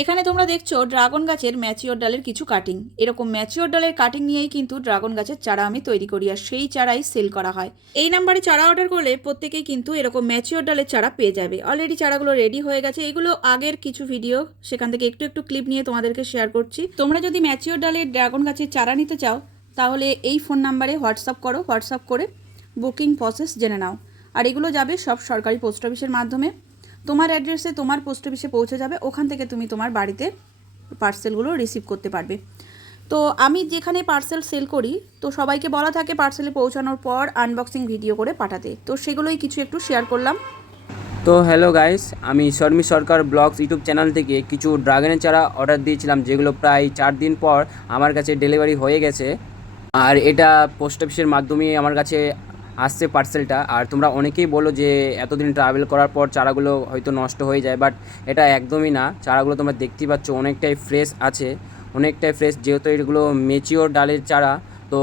এখানে তোমরা দেখছ ড্রাগন গাছের ম্যাচিওর ডালের কিছু কাটিং এরকম ম্যাচিওর ডালের কাটিং নিয়েই কিন্তু ড্রাগন গাছের চারা আমি তৈরি করি আর সেই চারাই সেল করা হয়। এই নাম্বারে চারা অর্ডার করলে প্রত্যেকেই কিন্তু এরকম ম্যাচিওর ডালের চারা পেয়ে যাবে। অলরেডি চারাগুলো রেডি হয়ে গেছে। এগুলো আগের কিছু ভিডিও সেখান থেকে একটু একটু ক্লিপ নিয়ে তোমাদেরকে শেয়ার করছি। তোমরা যদি ম্যাচিওর ডালের ড্রাগন গাছের চারা নিতে চাও, তাহলে এই ফোন নাম্বারে হোয়াটসঅ্যাপ করো। হোয়াটসঅ্যাপ করে বুকিং প্রসেস জেনে নাও। আর এগুলো যাবে সব সরকারি পোস্ট অফিসের মাধ্যমে। তোমার অ্যাড্রেসে তোমার পোস্ট অফিসে পৌঁছে যাবে, ওখান থেকে তুমি তোমার বাড়িতে পার্সেলগুলো রিসিভ করতে পারবে। তো আমি যেখানে পার্সেল সেল করি, তো সবাইকে বলা থাকে পার্সেলে পৌঁছানোর পর আনবক্সিং ভিডিও করে পাঠাতে। তো সেগুলোই কিছু একটু শেয়ার করলাম। তো হ্যালো গাইস আমি Sharmi Sarkar vlogs YouTube channel থেকে কিছু ড্রাগনের চারা অর্ডার দিয়েছিলাম, যেগুলো প্রায় চার দিন পর আমার কাছে ডেলিভারি হয়ে গেছে। আর এটা পোস্ট অফিসের মাধ্যমে আমার কাছে আসছে পার্সেলটা আর তোমরা অনেকেই বলো যে, এতদিন ট্রাভেল করার পর চারাগুলো হয়তো নষ্ট হয়ে যায় বাট এটা একদমই না। চারাগুলো তোমরা দেখতেই পাচ্ছ, অনেকটাই ফ্রেশ আছে। অনেকটাই ফ্রেশ যেহেতু এগুলো মেচিওর ডালের চারা, তো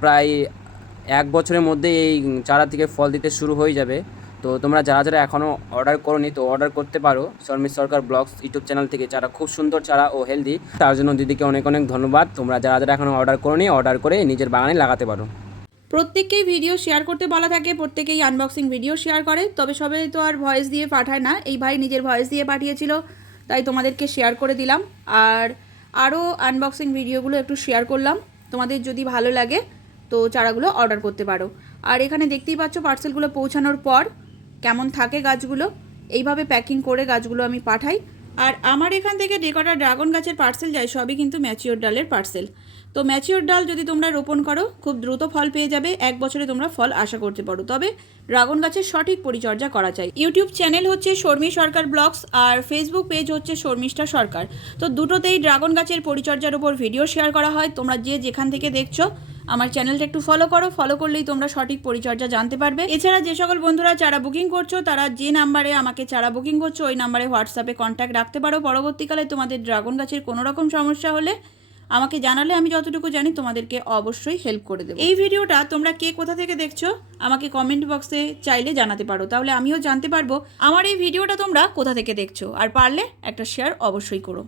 প্রায় এক বছরের মধ্যে এই চারা থেকে ফল দিতে শুরু হয়ে যাবে। তো তোমরা যারা যারা এখনও অর্ডার করোনি, তো অর্ডার করতে পারো শর্মির সরকার ব্লগস ইউটিউব চ্যানেল থেকে। চারা খুব সুন্দর চারা ও হেলদি তার জন্য দিদিকে অনেক অনেক ধন্যবাদ। তোমরা যারা যারা এখনও অর্ডার করোনি অর্ডার করে নিজের বাগানে লাগাতে পারো। প্রত্যেককেই ভিডিও শেয়ার করতে বলা থাকে, প্রত্যেকেই আনবক্সিং ভিডিও শেয়ার করে। তবে সবাই তো আর ভয়েস দিয়ে পাঠায় না। এই ভাই নিজের ভয়েস দিয়ে পাঠিয়েছিল, তাই তোমাদেরকে শেয়ার করে দিলাম। আর আরও আনবক্সিং ভিডিওগুলো একটু শেয়ার করলাম। তোমাদের যদি ভালো লাগে, তো চারাগুলো অর্ডার করতে পারো। আর এখানে দেখতেই পাচ্ছ পার্সেলগুলো পৌঁছানোর পর কেমন থাকে গাছগুলো। এইভাবে প্যাকিং করে গাছগুলো আমি পাঠাই। আর আমার এখান থেকে যে কটা ড্রাগন গাছের পার্সেল যায়, সবই কিন্তু ম্যাচিওর ডালের পার্সেল তো ম্যাচিওর ডাল যদি তোমরা রোপণ করো, খুব দ্রুত ফল পেয়ে যাবে, এক বছরে তোমরা ফল আশা করতে পারো। তবে ড্রাগন গাছের সঠিক পরিচর্যা করা চাই। ইউটিউব চ্যানেল হচ্ছে শর্মি সরকার ব্লগস, আর ফেসবুক পেজ হচ্ছে শর্মিষ্ঠা সরকার। তো দুটোতেই ড্রাগন গাছের পরিচর্যার উপর ভিডিও শেয়ার করা হয়। তোমরা যে যেখান থেকে দেখছ আমার চ্যানেলটা একটু ফলো করো ফলো করলেই তোমরা সঠিক পরিচর্যা জানতে পারবে। এছাড়া যে সকল বন্ধুরা চারা বুকিং করছ, তারা যে নাম্বারে আমাকে চারা বুকিং করছ, ওই নাম্বারে হোয়াটসঅ্যাপে কন্ট্যাক্ট রাখতে পারো। পরবর্তীকালে তোমাদের ড্রাগন গাছের কোনো রকম সমস্যা হলে আমাকে জানালে, আমি যতটুকু জানি তোমাদেরকে অবশ্যই হেল্প করে দেবো। এই ভিডিওটা তোমরা কে কোথা থেকে দেখছ, আমাকে কমেন্ট বক্সে চাইলে জানাতে পারো। তাহলে আমিও জানতে পারব, আমার এই ভিডিওটা তোমরা কোথা থেকে দেখছ, আর পারলে একটা শেয়ার অবশ্যই করো।